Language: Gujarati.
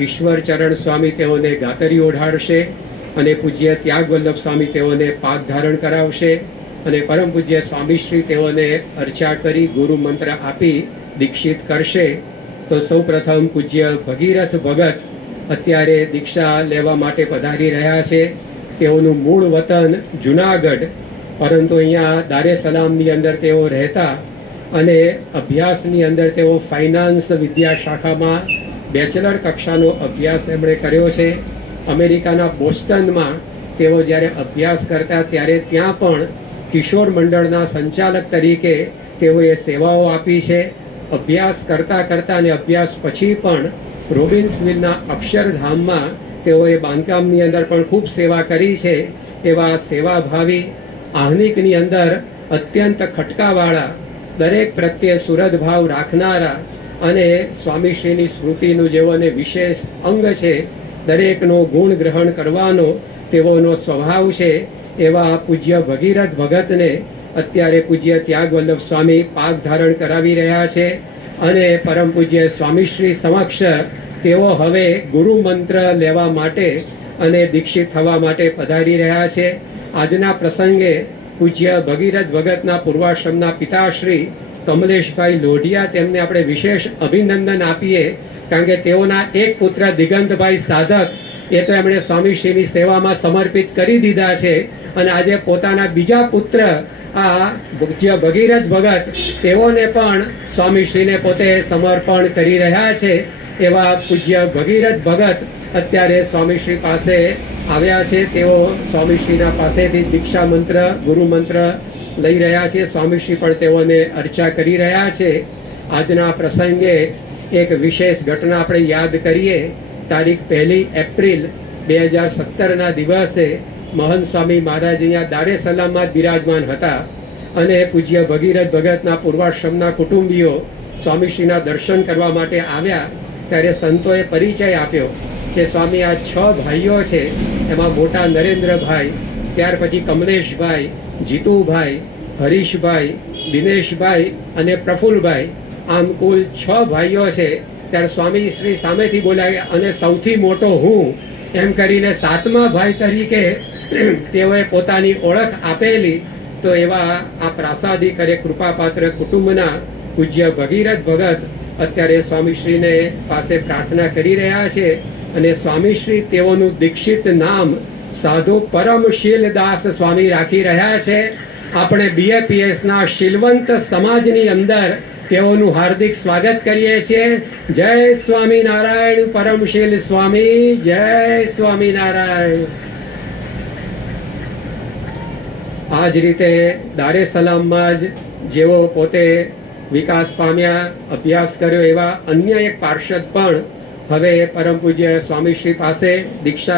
ઈશ્વરચરણ સ્વામી તેઓને ગાતરી ઓઢાડશે અને પૂજ્ય ત્યાગ વલ્લભ સ્વામી તેઓને પાક ધારણ કરાવશે અને પરમ પૂજ્ય સ્વામીશ્રી તેઓને અર્ચા કરી ગુરુ મંત્ર આપી દીક્ષિત કરશે. તો સૌ પ્રથમ પૂજ્ય ભગીરથ ભગત અત્યારે દીક્ષા લેવા માટે પધારી રહ્યા છે. તેઓનું મૂળ વતન જુનાગઢ, પરંતુ અહીંયા દારે સલામની અંદર તેઓ રહેતા અને અભ્યાસની અંદર તેઓ ફાઇનાન્સ વિદ્યા શાખામાં બેચલર કક્ષાનો અભ્યાસ એમણે કર્યો છે. અમેરિકાના બોસ્ટનમાં તેઓ જ્યારે અભ્યાસ કરતા ત્યારે ત્યાં પણ કિશોર મંડળના સંચાલક તરીકે તેઓએ સેવાઓ આપી છે. અભ્યાસ કરતાં કરતાં અને અભ્યાસ પછી પણ રોબિન્સવિલના અક્ષરધામમાં તેઓએ બાંધકામની અંદર પણ ખૂબ સેવા કરી છે. એવા સેવાભાવી, આહ્નિકની અંદર અત્યંત ખટકાવાળા, દરેક પ્રત્યે સુરદભાવ રાખનારા અને સ્વામીશ્રીની સ્મૃતિનું જેઓને વિશેષ અંગ છે, દરેકનો ગુણ ગ્રહણ કરવાનો તેઓનો સ્વભાવ છે, એવા પૂજ્ય ભગીરથ ભગતને અત્યારે પૂજ્ય ત્યાગ વલ્લભ સ્વામી પાક ધારણ કરાવી રહ્યા છે અને પરમ પૂજ્ય સ્વામીશ્રી સમક્ષ તેઓ હવે ગુરુ મંત્ર લેવા માટે અને દીક્ષિત થવા માટે પધારી રહ્યા છે. આજના પ્રસંગે પૂજ્ય ભગીરથ ભગતના પૂર્વાશ્રમના પિતાશ્રી કમલેશભાઈ લોઢિયા, તેમને આપણે વિશેષ અભિનંદન આપીએ, કારણ કે તેઓના એક પુત્ર દિગંતભાઈ સાધક એ તો એમણે સ્વામીશ્રીની સેવામાં સમર્પિત કરી દીધા છે અને આજે પોતાના બીજા પુત્ર આ પૂજ્ય ભગીરથ ભગત તેઓને પણ સ્વામીશ્રીને પોતે સમર્પણ કરી રહ્યા છે. એવા પૂજ્ય ભગીરથ ભગત અત્યારે સ્વામીશ્રી પાસે આવ્યા છે. તેઓ સ્વામીશ્રીના પાસેથી દીક્ષા મંત્ર, ગુરુ મંત્ર લઈ રહ્યા છે. સ્વામીશ્રી પણ તેઓને અર્ચા કરી રહ્યા છે. આજના પ્રસંગે એક વિશેષ ઘટના આપણે યાદ કરીએ. તારીખ 1 એપ્રિલ 2017ના દિવસે મહંત સ્વામી મહારાજ અહીંયા દારે સલામમાં બિરાજમાન હતા અને પૂજ્ય ભગીરથ ભગતના પૂર્વાશ્રમના કુટુંબીઓ સ્વામીશ્રીના દર્શન કરવા માટે આવ્યા. ત્યારે સંતોએ પરિચય આપ્યો કે સ્વામી આ 6 ભાઈઓ છે, એમાં મોટા નરેન્દ્રભાઈ, ત્યાર પછી કમલેશભાઈ, જીતુભાઈ, હરીશભાઈ, દિનેશભાઈ અને પ્રફુલ્લભાઈ, આમ કુલ 6 ભાઈઓ છે. ત્યારે સ્વામી શ્રી સામેથી બોલાવ્યા અને સૌથી મોટો હું એમ કરીને 7મા ભાઈ તરીકે તેઓએ પોતાની ઓળખ આપેલી. તો એવા આ પ્રાસાદિક અને કૃપાપાત્ર કુટુંબના પૂજ્ય ભગીરથ ભગત અત્યારે સ્વામીશ્રીને પાસે પ્રાર્થના કરી રહ્યા છે અને સ્વામીશ્રી તેઓનું દીક્ષિત નામ સાધુ પરમશીલદાસ સ્વામી રાખી રહ્યા છે. આપણે BAPSના શીલવંત સમાજની અંદર તેઓનું હાર્દિક સ્વાગત કરીએ છીએ. જય સ્વામિનારાયણ પરમશીલ સ્વામી, જય સ્વામિનારાયણ. આ જ રીતે દારે સલામમાં જ જેઓ પોતે વિકાસ પામ્યા, અભ્યાસ કર્યો, એવા અન્ય એક પાર્ષદ પણ હવે પરમ પૂજ્ય સ્વામીશ્રી પાસે દીક્ષા